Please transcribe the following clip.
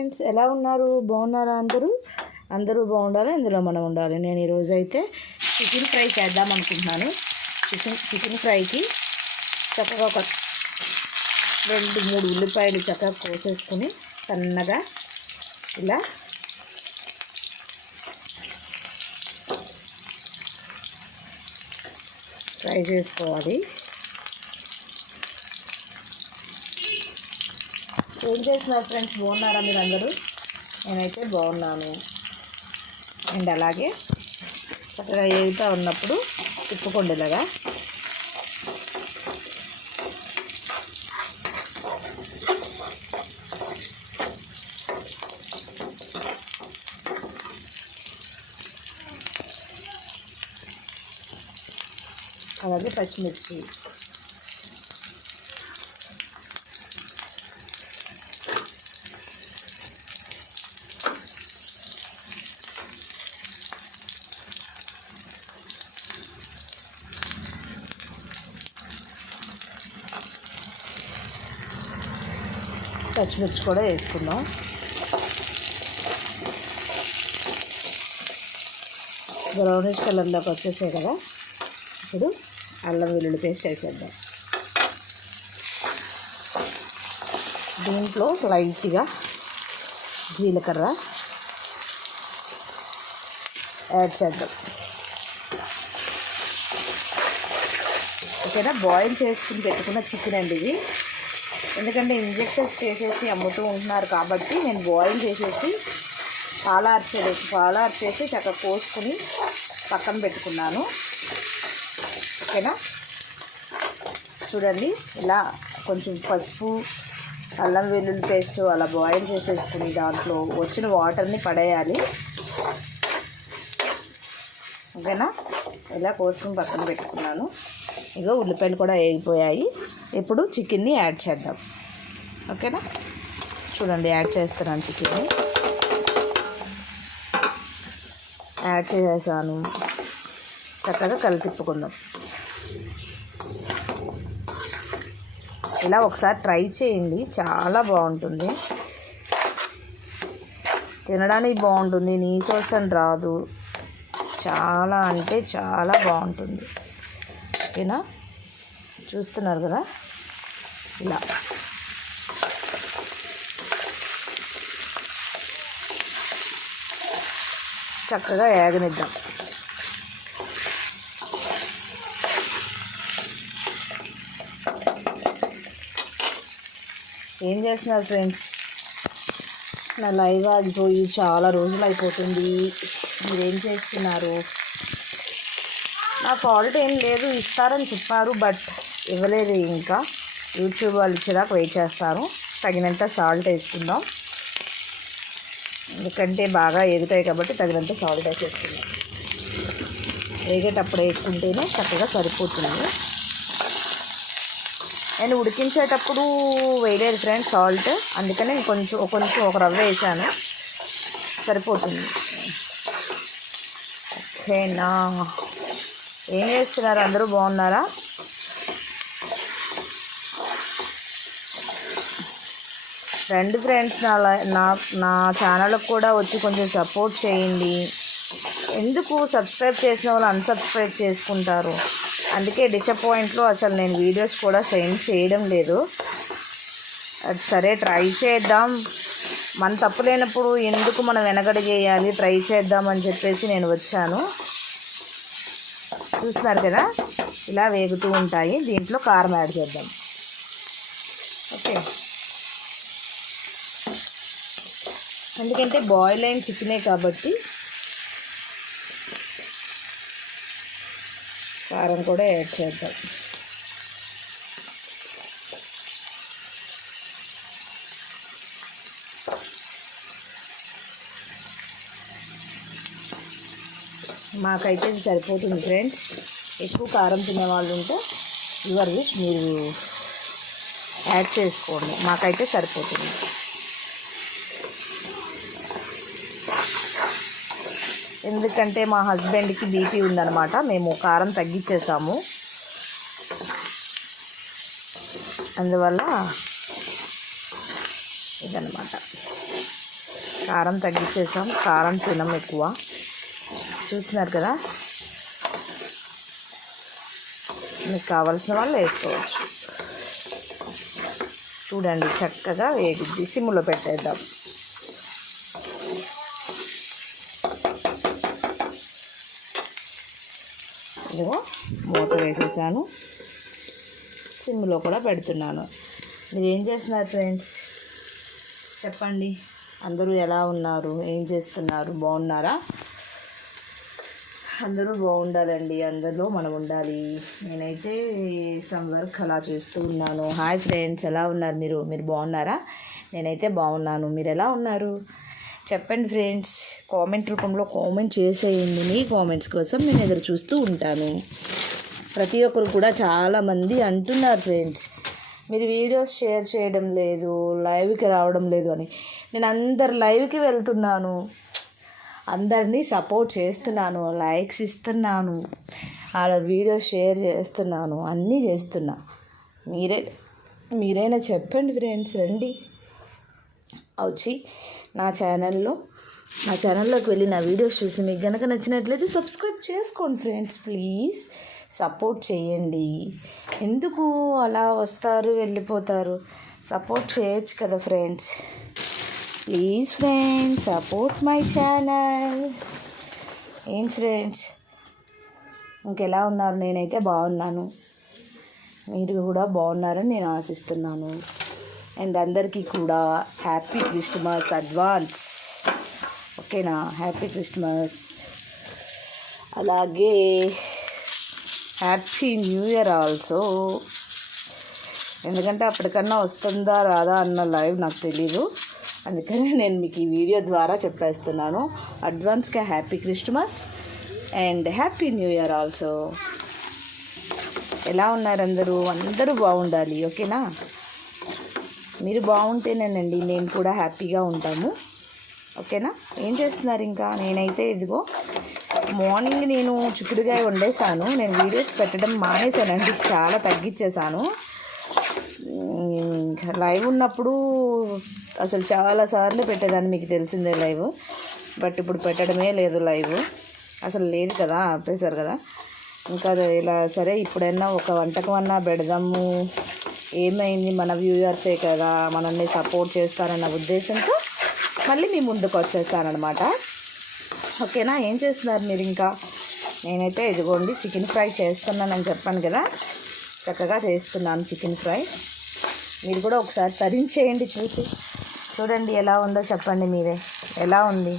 Friends, ఎలా ఉన్నారు? బాగున్నారా? అందరూ బాగుండాలి, అందులో మనం ఉండాలి. నేను ఈరోజు అయితే చికెన్ ఫ్రై చేద్దాం అనుకుంటున్నాను. చికెన్ ఫ్రైకి చక్కగా ఒక 2-3 ఉల్లిపాయలు చక్కగా కోసేసుకొని సన్నగా ఇలా ఫ్రై చేసుకోవాలి. ఏం చేస్తున్నారు ఫ్రెండ్స్? బాగున్నారా మీరు అందరూ? నేనైతే బాగున్నాను. అండ్ అలాగే చక్కగా ఏగుతూ ఉన్నప్పుడు తిప్పుకోండి ఇలాగా. అలాగే పచ్చిమిర్చి, కూడా వేసుకుందాం. బ్రౌనిష్ కలర్లోకి వచ్చేసాయి కదా. ఇప్పుడు అల్లం వెల్లుల్లి పేస్ట్ వేసేద్దాం. దీంట్లో లైట్గా జీలకర్ర యాడ్ చేద్దాం. ఓకేనా? బాయిల్ చేసుకుని పెట్టుకున్న చికెన్ అండి ఇది. ఎందుకంటే ఇంజెక్షన్స్ చేసేసి అమ్ముతూ ఉంటున్నారు కాబట్టి నేను బాయిల్ చేసేసి పాలార్చేసి చక్కగా కోసుకుని పక్కన పెట్టుకున్నాను. ఓకేనా? చూడండి, ఇలా కొంచెం పసుపు, అల్లం వెల్లుల్లి పేస్ట్ అలా బాయిల్ చేసేసుకుని దాంట్లో వచ్చిన వాటర్ని పడేయాలి. ఓకేనా? ఇలా కోసుకుని పక్కన పెట్టుకున్నాను. ఇగో ఉల్లిపాయలు కూడా వేగిపోయాయి. ఇప్పుడు చికెన్ని యాడ్ చేద్దాం. ఓకేనా? చూడండి, యాడ్ చేస్తున్నాను. చికెన్ని యాడ్ చేసేసాను. చక్కగా కలిపిప్పుకుందాం. ఇలా ఒకసారి ట్రై చేయండి, చాలా బాగుంటుంది. తినడానికి బాగుంటుంది, నీసోసం రాదు. చాలా అంటే చాలా బాగుంటుంది. ఓకేనా? చూస్తున్నారు కదా, ఇలా చక్కగా ఏగనిద్దాం. ఏం చేస్తున్నారు ఫ్రెండ్స్? నా లైవ్ ఆగిపోయి చాలా రోజులు అయిపోతుంది. మీరేం చేస్తున్నారు? నా ఫాల్ట్ ఏం లేదు, ఇస్తారని చెప్పారు, బట్ ఇవ్వలేదు. ఇంకా యూట్యూబ్ వాళ్ళు ఇచ్చేదాకా వెయిట్ చేస్తాను. తగినంత సాల్ట్ వేసుకుందాం, ఎందుకంటే బాగా ఎగుతాయి కాబట్టి తగినంత సాల్ట్ వేసేసుకుందాం. వేగేటప్పుడు వేసుకుంటేనే చక్కగా సరిపోతుంది. నేను ఉడికించేటప్పుడు వేయలేదు ఫ్రెండ్స్ సాల్ట్, అందుకని కొంచెం ఒక రవ్వ వేసాను, సరిపోతుంది. ఓకేనా? ఏం చేస్తున్నారు? అందరూ బాగున్నారా? రండి ఫ్రెండ్స్, నా ఛానల్కి కూడా వచ్చి కొంచెం సపోర్ట్ చేయండి. ఎందుకు సబ్స్క్రైబ్ చేసిన వాళ్ళు అన్సబ్స్క్రైబ్ చేసుకుంటారు? అందుకే డిసప్పాయింట్లో అసలు నేను వీడియోస్ కూడా సెండ్ చేయడం లేదు. సరే, ట్రై చేద్దాం. మన తప్పు లేనప్పుడు ఎందుకు మనం వెనకడి చేయాలి? ట్రై చేద్దామని చెప్పేసి నేను వచ్చాను. చూస్తున్నారు కదా, ఇలా వేగుతూ ఉంటాయి. దీంట్లో కారం యాడ్ చేద్దాం. ఓకే, ఎందుకంటే బాయిల్ అయిన చికెనే కాబట్టి కారం కూడా యాడ్ చేద్దాం. మాకైతే ఇది సరిపోతుంది ఫ్రెండ్స్. ఎక్కువ కారం తినేవాళ్ళు ఉంటే యువర్ విష్, మీరు యాడ్ చేసుకోండి. మాకైతే సరిపోతుంది. ఎందుకంటే మా హస్బెండ్కి బీపీ ఉందన్నమాట. మేము కారం తగ్గించేసాము. అందువల్ల ఇదన్నమాట. కారం తగ్గించేసాం, కారం తినం ఎక్కువ. చూస్తున్నారు కదా, మీకు కావాల్సిన వాళ్ళు వేసుకోవచ్చు. చూడండి చక్కగా వేగుద్ది. సిమ్లో పెట్టేద్దాం. ఇదిగో మూత వేసేసాను, సిమ్లో కూడా పెడుతున్నాను. మీరు ఏం చేస్తున్నారు ఫ్రెండ్స్ చెప్పండి. అందరూ ఎలా ఉన్నారు, ఏం చేస్తున్నారు, బాగున్నారా? అందరూ బాగుండాలండి, అందరిలో మనం ఉండాలి. నేనైతే సమ్ వర్క్ అలా చేస్తూ ఉన్నాను. హాయ్ ఫ్రెండ్స్, ఎలా ఉన్నారు మీరు బాగున్నారా? నేనైతే బాగున్నాను. మీరు ఎలా ఉన్నారు చెప్పండి ఫ్రెండ్స్. కామెంట్ రూపంలో కామెంట్ చేసేయండి. మీ కామెంట్స్ కోసం నేను ఎదురు చూస్తూ ఉంటాను. ప్రతి ఒక్కరు కూడా చాలామంది అంటున్నారు ఫ్రెండ్స్, మీరు వీడియోస్ షేర్ చేయడం లేదు, లైవ్కి రావడం లేదు అని. నేను అందరు లైవ్కి వెళ్తున్నాను, అందరినీ సపోర్ట్ చేస్తున్నాను, లైక్స్ ఇస్తున్నాను, అలా వీడియోస్ షేర్ చేస్తున్నాను, అన్నీ చేస్తున్నా. మీరైనా చెప్పండి ఫ్రెండ్స్, రండి వచ్చి నా ఛానల్లోకి వెళ్ళి నా వీడియోస్ చూసి మీకు కనుక నచ్చినట్లయితే సబ్స్క్రైబ్ చేసుకోండి ఫ్రెండ్స్. ప్లీజ్ సపోర్ట్ చేయండి. ఎందుకు అలా వస్తారు వెళ్ళిపోతారు? సపోర్ట్ చేయొచ్చు కదా friends. Please friends support my channel. ఏం ఫ్రెండ్స్ ఇంకెలా ఉన్నారు? నేనైతే బాగున్నాను, మీరు కూడా బాగున్నారని నేను ఆశిస్తున్నాను. అండ్ అందరికీ కూడా హ్యాపీ క్రిస్మస్ అడ్వాన్స్. ఓకేనా? హ్యాపీ క్రిస్మస్, అలాగే హ్యాపీ న్యూ ఇయర్ ఆల్సో. ఎందుకంటే అప్పటికన్నా వస్తుందా రాదా అన్న లైవ్ నాకు తెలీదు, అందుకని నేను మీకు ఈ వీడియో ద్వారా చెప్పేస్తున్నాను. అడ్వాన్స్గా happy Christmas and happy new year also. ఎలా ఉన్నారు అందరూ? అందరూ బాగుండాలి. ఓకేనా? మీరు బాగుంటేనేనండి మేము కూడా హ్యాపీగా ఉంటాము. ఓకేనా? ఏం చేస్తున్నారు ఇంకా? నేనైతే ఇదిగో మార్నింగ్ నేను చిక్కుడుకాయ వండేసాను. నేను వీడియోస్ పెట్టడం మానేసానండి, చాలా తగ్గించేసాను. లైవ్ ఉన్నప్పుడు అసలు చాలాసార్లు పెట్టేదాన్ని, మీకు తెలిసిందే లైవ్. బట్ ఇప్పుడు పెట్టడమే లేదు, లైవ్ అసలు లేదు కదా, ఆపేశారు కదా. ఇంకా ఇలా సరే ఇప్పుడైనా ఒక వంటకం అన్నా పెడదాము, ఏమైంది మన వ్యూయర్సే కదా మనల్ని సపోర్ట్ చేస్తారన్న ఉద్దేశంతో మళ్ళీ మీ ముందుకు వచ్చేస్తానమాట. ఓకేనా? ఏం చేస్తున్నారు మీరు ఇంకా? నేనైతే ఇదిగోండి చికెన్ ఫ్రై చేస్తున్నానని చెప్పాను కదా, చక్కగా చేస్తున్నాను చికెన్ ఫ్రై. మీరు కూడా ఒకసారి తరించేయండి, చూడండి ఎలా ఉందో చెప్పండి మీరే, ఎలా ఉంది?